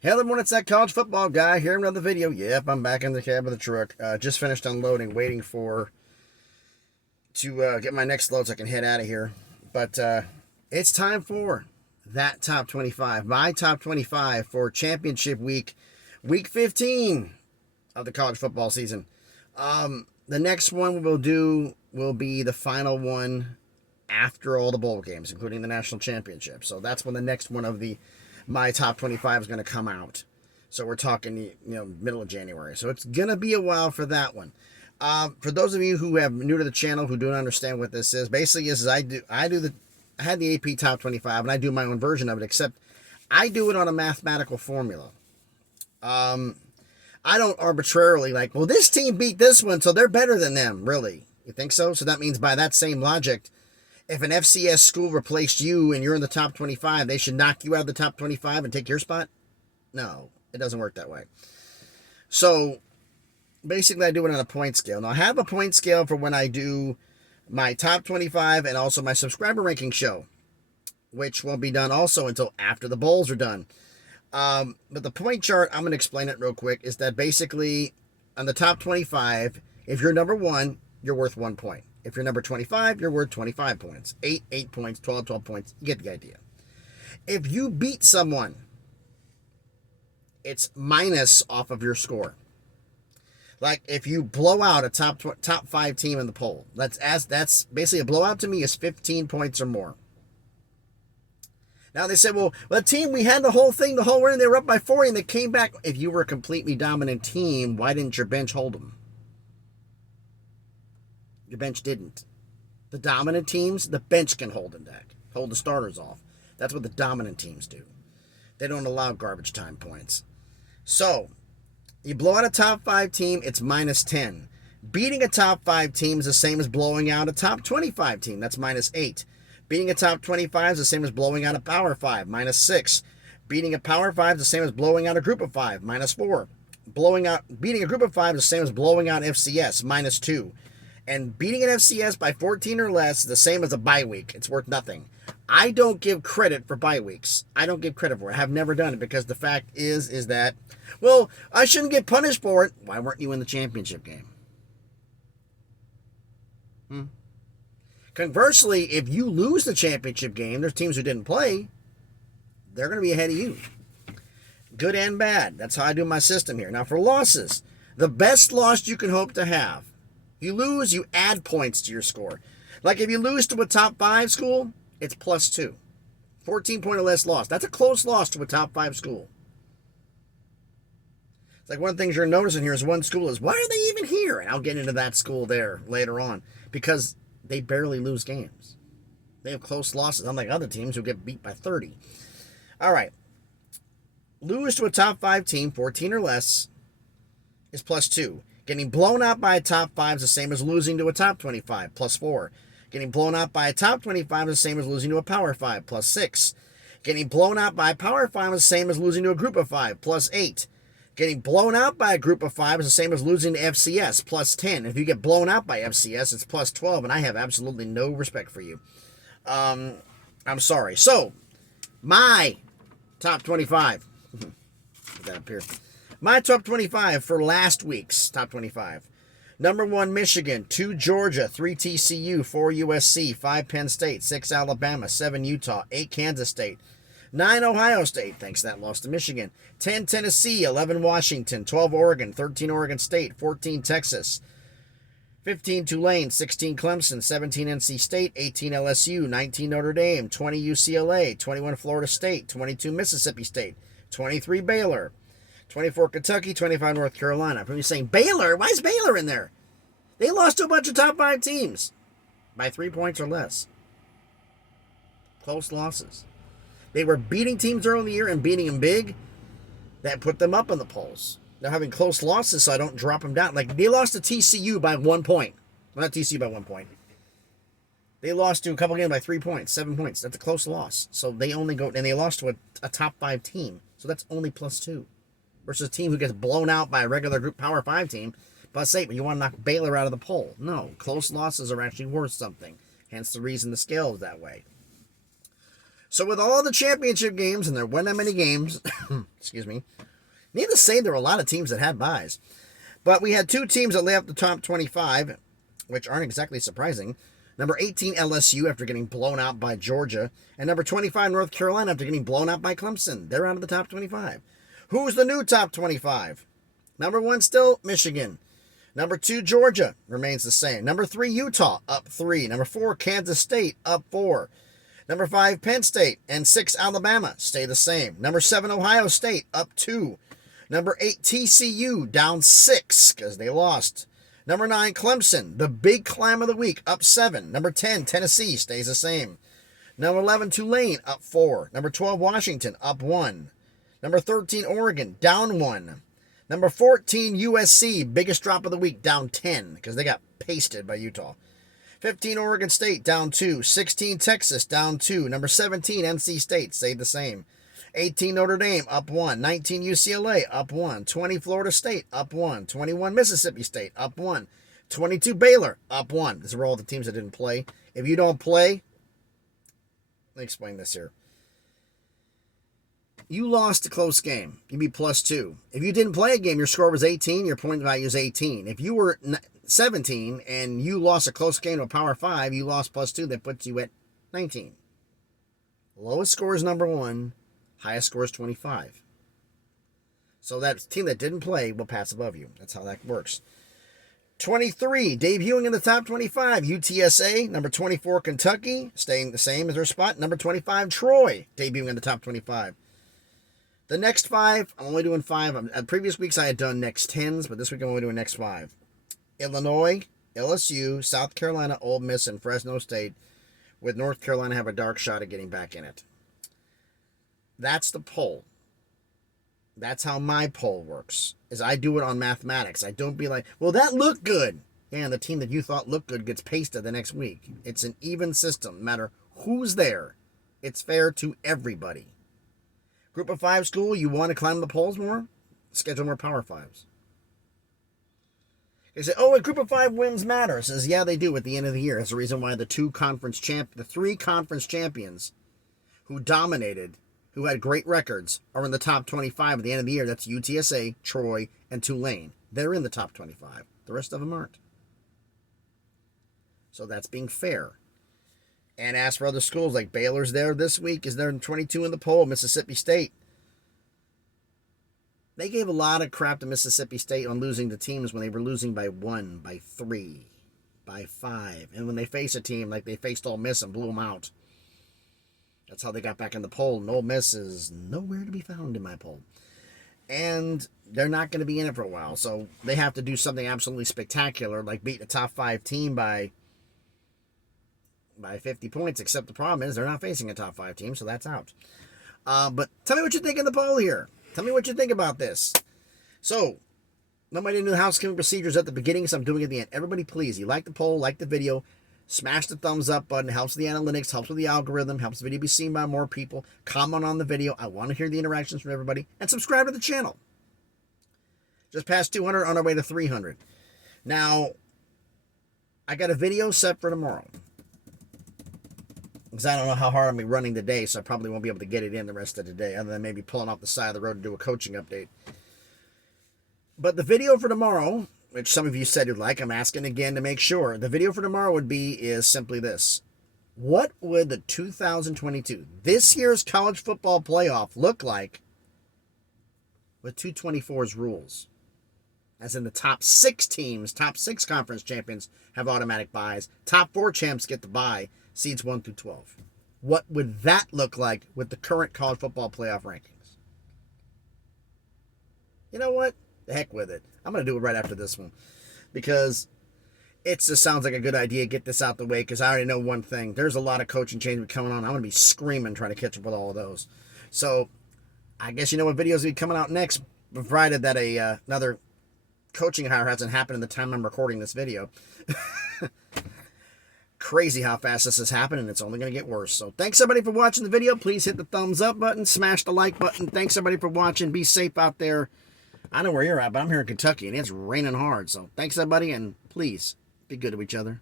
Hello, everyone. It's that college football guy here. Another video. Yep, I'm back in the cab of the truck. Just finished unloading, waiting to get my next load so I can head out of here. But it's time for that top 25. My top 25 for championship week, week 15 of the college football season. The next one we'll do will be the final one after all the bowl games, including the national championship. So that's when the next one of the my top 25 is going to come out. So we're talking, middle of January. So it's going to be a while for that one. For those of you who have new to the channel who don't understand what this is, basically is I had the AP top 25 and I do my own version of it, except I do it on a mathematical formula. I don't arbitrarily well, this team beat this one, so they're better than them, really. You think so? So that means by that same logic, if an FCS school replaced you and you're in the top 25, they should knock you out of the top 25 and take your spot? No, it doesn't work that way. So basically, I do it on a point scale. Now, I have a point scale for when I do my top 25 and also my subscriber ranking show, which won't be done also until after the bowls are done. But the point chart, I'm going to explain it real quick, is that basically on the top 25, if you're number 1, you're worth 1 point. If you're number 25, you're worth 25 points. 8 points, 12 points. You get the idea. If you beat someone, it's minus off of your score. Like if you blow out a top 5 team in the poll, that's basically a blowout to me is 15 points or more. Now they said, well, the team, we had the whole thing, the whole run, they were up by 40 and they came back. If you were a completely dominant team, why didn't your bench hold them? Your bench didn't. The dominant teams, the bench can hold them back, hold the starters off. That's what the dominant teams do. They don't allow garbage time points. So, you blow out a top 5 team, it's minus 10. Beating a top 5 team is the same as blowing out a top 25 team. That's minus 8. Beating a top 25 is the same as blowing out a power 5, minus 6. Beating a power 5 is the same as blowing out a group of 5, minus 4. Beating a group of 5 is the same as blowing out FCS, minus 2. And beating an FCS by 14 or less is the same as a bye week. It's worth nothing. I don't give credit for bye weeks. I don't give credit for it. I have never done it because the fact is that, well, I shouldn't get punished for it. Why weren't you in the championship game? Conversely, if you lose the championship game, there's teams who didn't play, they're going to be ahead of you. Good and bad. That's how I do my system here. Now, for losses, the best loss you can hope to have. You lose, you add points to your score. Like if you lose to a top 5 school, it's plus 2. 14 point or less loss. That's a close loss to a top 5 school. It's like one of the things you're noticing here is one school is, why are they even here? And I'll get into that school there later on. Because they barely lose games. They have close losses, unlike other teams who get beat by 30. All right. Lose to a top 5 team, 14 or less, is plus 2. Getting blown out by a top 5 is the same as losing to a top 25, plus 4. Getting blown out by a top 25 is the same as losing to a power 5, plus 6. Getting blown out by a power 5 is the same as losing to a group of 5, plus 8. Getting blown out by a group of 5 is the same as losing to FCS, plus 10. If you get blown out by FCS, it's plus 12, and I have absolutely no respect for you. I'm sorry. So, my top 25. Put that up here. My top 25 for last week's top 25. Number 1, Michigan. 2, Georgia. 3, TCU. 4, USC. 5, Penn State. 6, Alabama. 7, Utah. 8, Kansas State. 9, Ohio State. Thanks to that loss to Michigan. 10, Tennessee. 11, Washington. 12, Oregon. 13, Oregon State. 14, Texas. 15, Tulane. 16, Clemson. 17, NC State. 18, LSU. 19, Notre Dame. 20, UCLA. 21, Florida State. 22, Mississippi State. 23, Baylor. 24, Kentucky, 25, North Carolina. From you saying, Baylor? Why is Baylor in there? They lost to a bunch of top 5 teams by 3 points or less. Close losses. They were beating teams early in the year and beating them big. That put them up in the polls. They're having close losses, so I don't drop them down. Like, they lost to TCU by 1 point. Well, not TCU by 1 point. They lost to a couple games by 3 points, 7 points. That's a close loss. So they only go, and they lost to a top 5 team. So that's only plus 2. Versus a team who gets blown out by a regular group Power 5 team, plus 8, but you want to knock Baylor out of the poll. No, close losses are actually worth something. Hence the reason the scale is that way. So with all the championship games, and there weren't that many games, excuse me, needless to say, there were a lot of teams that had byes. But we had two teams that left the top 25, which aren't exactly surprising. Number 18, LSU, after getting blown out by Georgia. And number 25, North Carolina, after getting blown out by Clemson. They're out of the top 25. Who's the new top 25? Number 1, still Michigan. Number 2, Georgia, remains the same. Number 3, Utah, up 3. Number 4, Kansas State, up 4. Number 5, Penn State. And 6, Alabama, stay the same. Number 7, Ohio State, up 2. Number 8, TCU, down 6, because they lost. Number 9, Clemson, the big climb of the week, up 7. Number 10, Tennessee, stays the same. Number 11, Tulane, up 4. Number 12, Washington, up 1. Number 13, Oregon, down 1. Number 14, USC, biggest drop of the week, down 10, because they got pasted by Utah. 15, Oregon State, down 2. 16, Texas, down 2. Number 17, NC State, stayed the same. 18, Notre Dame, up 1. 19, UCLA, up 1. 20, Florida State, up 1. 21, Mississippi State, up 1. 22, Baylor, up 1. These are all the teams that didn't play. If you don't play, let me explain this here. You lost a close game. You'd be +2. If you didn't play a game, your score was 18, your point value is 18. If you were 17 and you lost a close game to a Power 5, you lost +2. That puts you at 19. Lowest score is number 1. Highest score is 25. So that team that didn't play will pass above you. That's how that works. 23, debuting in the top 25, UTSA. Number 24, Kentucky, staying the same as their spot. Number 25, Troy, debuting in the top 25. The next 5, I'm only doing 5. At previous weeks, I had done next 10s, but this week I'm only doing next 5. Illinois, LSU, South Carolina, Ole Miss, and Fresno State, with North Carolina have a dark shot at getting back in it. That's the poll. That's how my poll works, is I do it on mathematics. I don't be like, well, that looked good. And the team that you thought looked good gets pasted the next week. It's an even system. No matter who's there, it's fair to everybody. Group of 5 school, you want to climb the polls more? Schedule more Power 5s. They say, oh, a group of 5 wins matter. It says, yeah, they do at the end of the year. That's the reason why the 3 conference champions who dominated, who had great records, are in the top 25 at the end of the year. That's UTSA, Troy, and Tulane. They're in the top 25. The rest of them aren't. So that's being fair. And as for other schools, like Baylor's there this week, is there in 22 in the poll. Mississippi State. They gave a lot of crap to Mississippi State on losing to teams when they were losing by 1, by 3, by 5. And when they face a team like they faced Ole Miss and blew them out. That's how they got back in the poll. And Ole Miss is nowhere to be found in my poll. And they're not going to be in it for a while. So they have to do something absolutely spectacular, like beat a top 5 team by 50 points, except the problem is they're not facing a top 5 team, so that's out. But tell me what you think in the poll here. Tell me what you think about this. So, nobody knew the housekeeping procedures at the beginning, so I'm doing it at the end. Everybody, please, you like the poll, like the video, smash the thumbs up button. It helps with the analytics, helps with the algorithm, helps the video be seen by more people. Comment on the video. I want to hear the interactions from everybody. And subscribe to the channel. Just past 200, on our way to 300. Now, I got a video set for tomorrow. Because I don't know how hard I'm going to be running today, so I probably won't be able to get it in the rest of the day, other than maybe pulling off the side of the road to do a coaching update. But the video for tomorrow, which some of you said you'd like, I'm asking again to make sure. The video for tomorrow is simply this. What would the 2022, this year's college football playoff, look like with 224's rules? As in the top 6 teams, top 6 conference champions have automatic buys. Top 4 champs get the bye. Seeds 1 through 12. What would that look like with the current college football playoff rankings? You know what? The heck with it. I'm going to do it right after this one. Because it just sounds like a good idea. Get this out the way. Because I already know one thing. There's a lot of coaching changes coming on. I'm going to be screaming trying to catch up with all of those. So, I guess you know what videos will be coming out next. Provided that another coaching hire hasn't happened in the time I'm recording this video. Crazy how fast this has happened, and it's only going to get worse. So thanks everybody for watching the video. Please hit the thumbs up button, smash the like button. Thanks everybody for watching. Be safe out there. I know where you're at, but I'm here in Kentucky and it's raining hard. So thanks everybody, and please be good to each other.